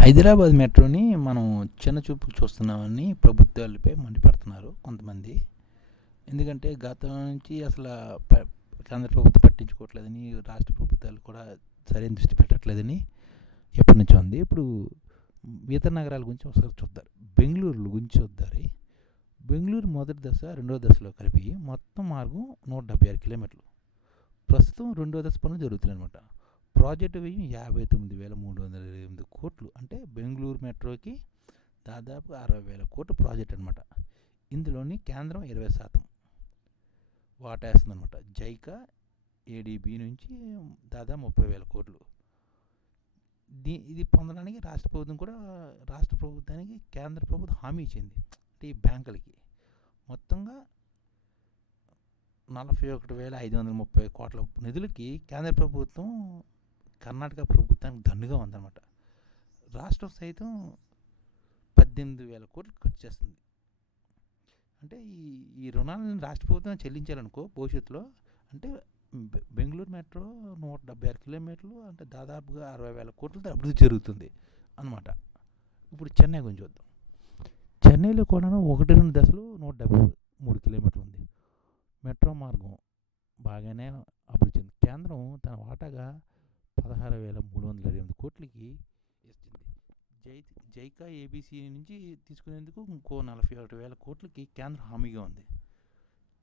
హైదరాబాద్ మెట్రోని మనం చిన్న చూపుకు చూస్తున్నామని ప్రభుత్వాలపై మండిపడుతున్నారు కొంతమంది. ఎందుకంటే గతం నుంచి అసలు కేంద్ర ప్రభుత్వం పట్టించుకోవట్లేదని, రాష్ట్ర ప్రభుత్వాలు కూడా సరైన దృష్టి పెట్టట్లేదని ఎప్పటి నుంచో ఉంది. ఇప్పుడు ఇతర నగరాల గురించి ఒకసారి చూద్దాం. బెంగళూరు గురించి చూద్దాం. బెంగళూరు మొదటి దశ రెండో దశలో కలిపి మొత్తం మార్గం 176 కిలోమీటర్లు. ప్రస్తుతం రెండో దశ పనులు జరుగుతున్నాయి అనమాట. ప్రాజెక్టు వ్యయం 59,328 కోట్లు. అంటే బెంగళూరు మెట్రోకి దాదాపు 60,000 కోట్ల ప్రాజెక్ట్ అనమాట. ఇందులోని కేంద్రం 20% వాటా వేస్తుంది అనమాట. జైకా ఏడీబీ నుంచి దాదాపు 30,000 కోట్లు. ఇది పొందడానికి రాష్ట్ర ప్రభుత్వానికి కేంద్ర ప్రభుత్వం హామీ ఇచ్చింది. అంటే ఈ బ్యాంకులకి మొత్తంగా 41,530 కోట్ల నిధులకి కేంద్ర ప్రభుత్వం కర్ణాటక ప్రభుత్వానికి దండుగా ఉందన్నమాట. రాష్ట్రం సైతం 18,000 కోట్లు ఖర్చు చేస్తుంది. అంటే ఈ రుణాలను రాష్ట్ర ప్రభుత్వం చెల్లించాలనుకో భవిష్యత్తులో, అంటే బెంగళూరు మెట్రో 176 కిలోమీటర్లు అంటే దాదాపుగా 60,000 కోట్లతో అభివృద్ధి జరుగుతుంది అన్నమాట. ఇప్పుడు చెన్నై గురించి చూద్దాం. చెన్నైలో కూడా 1-2 దశలు 173 కిలోమీటర్లు ఉంది. మెట్రో మార్గం బాగానే అభివృద్ధి చెంది కేంద్రం తన వాటాగా 16,328 కోట్లకి ఇస్తుంది. జైకా ఏబీసీ నుంచి తీసుకునేందుకు ఇంకో 41,000 కోట్లకి కేంద్ర హామీగా ఉంది.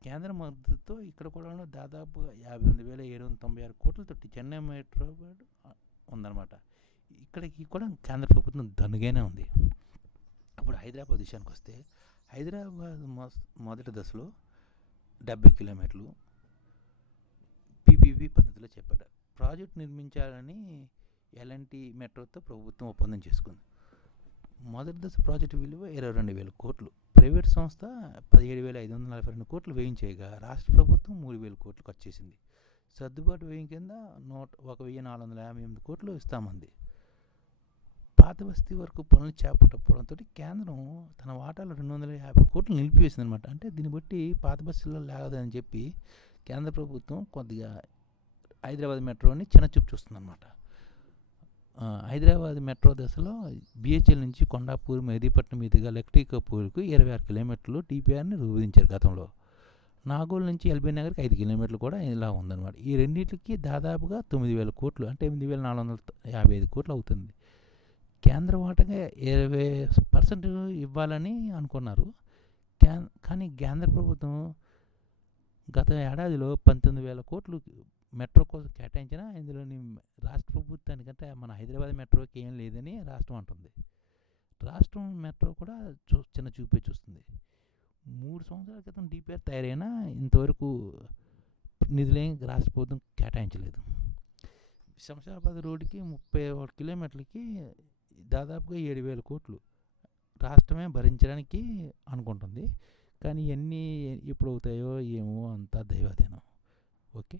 కేంద్ర మద్దతుతో ఇక్కడ కూడా దాదాపుగా 58,796 కోట్లతో చెన్నై మెట్రో ఉందన్నమాట. ఇక్కడికి కూడా కేంద్ర ప్రభుత్వం దండుగానే ఉంది. ఇప్పుడు హైదరాబాద్ విషయానికి వస్తే, హైదరాబాద్ మొదటి దశలో 70 కిలోమీటర్లు పీపీపీ పద్ధతిలో చేపట్టారు. ప్రాజెక్టు నిర్మించాలని ఎల్ఎన్టీ మెట్రోతో ప్రభుత్వం ఒప్పందం చేసుకుంది. మొదటి దశ ప్రాజెక్టు విలువ 22,000 కోట్లు. ప్రైవేట్ సంస్థ 17,542 కోట్లు వేయించేయగా రాష్ట్ర ప్రభుత్వం 3,000 కోట్లు ఖర్చు చేసింది. సర్దుబాటు వ్యయం కింద 1,458 కోట్లు ఇస్తామంది. పాత బస్తీ వరకు పనులు చేపట్టడంతో కేంద్రం తన వాటాలో 250 కోట్లు నిలిపివేసింది అనమాట. అంటే దీన్ని బట్టి పాత బస్తీలో లేదని చెప్పి కేంద్ర ప్రభుత్వం కొద్దిగా హైదరాబాద్ మెట్రోని చిన్నచూపు చూస్తుందన్నమాట. హైదరాబాద్ మెట్రో దశలో బిహెచ్ఎల్ నుంచి కొండాపూర్, మెహదీపట్నం మీదుగా లక్టీకపూర్కు 26 కిలోమీటర్లు టీపీఆర్ని రూపొందించారు గతంలో. నాగోల్ నుంచి ఎల్బీ నగర్కి 5 కిలోమీటర్లు కూడా ఇలా ఉందన్నమాట. ఈ రెండింటికి దాదాపుగా 9,000 కోట్లు అంటే 8,455 కోట్లు అవుతుంది. కేంద్ర వాటాగా 20% ఇవ్వాలని అనుకున్నారు. కానీ కేంద్ర ప్రభుత్వం గత ఏడాదిలో 19,000 కోట్లు మెట్రో కోసం కేటాయించినా ఇందులోని రాష్ట్ర ప్రభుత్వానికంటే మన హైదరాబాద్ మెట్రోకి ఏం లేదని రాష్ట్రం అంటుంది. రాష్ట్రం మెట్రో కూడా చిన్న చూపే చూస్తుంది. 3 సంవత్సరాల క్రితం డిపిఆర్ తయారైనా ఇంతవరకు నిధులేం రాష్ట్ర ప్రభుత్వం కేటాయించలేదు. శంషాబాద్ రోడ్డుకి 31 కిలోమీటర్లకి దాదాపుగా 7,000 కోట్లు రాష్ట్రమే భరించడానికి అనుకుంటుంది. కానీ ఇవన్నీ ఎప్పుడు అవుతాయో ఏమో, అంతా దైవాధీనం. ఓకే.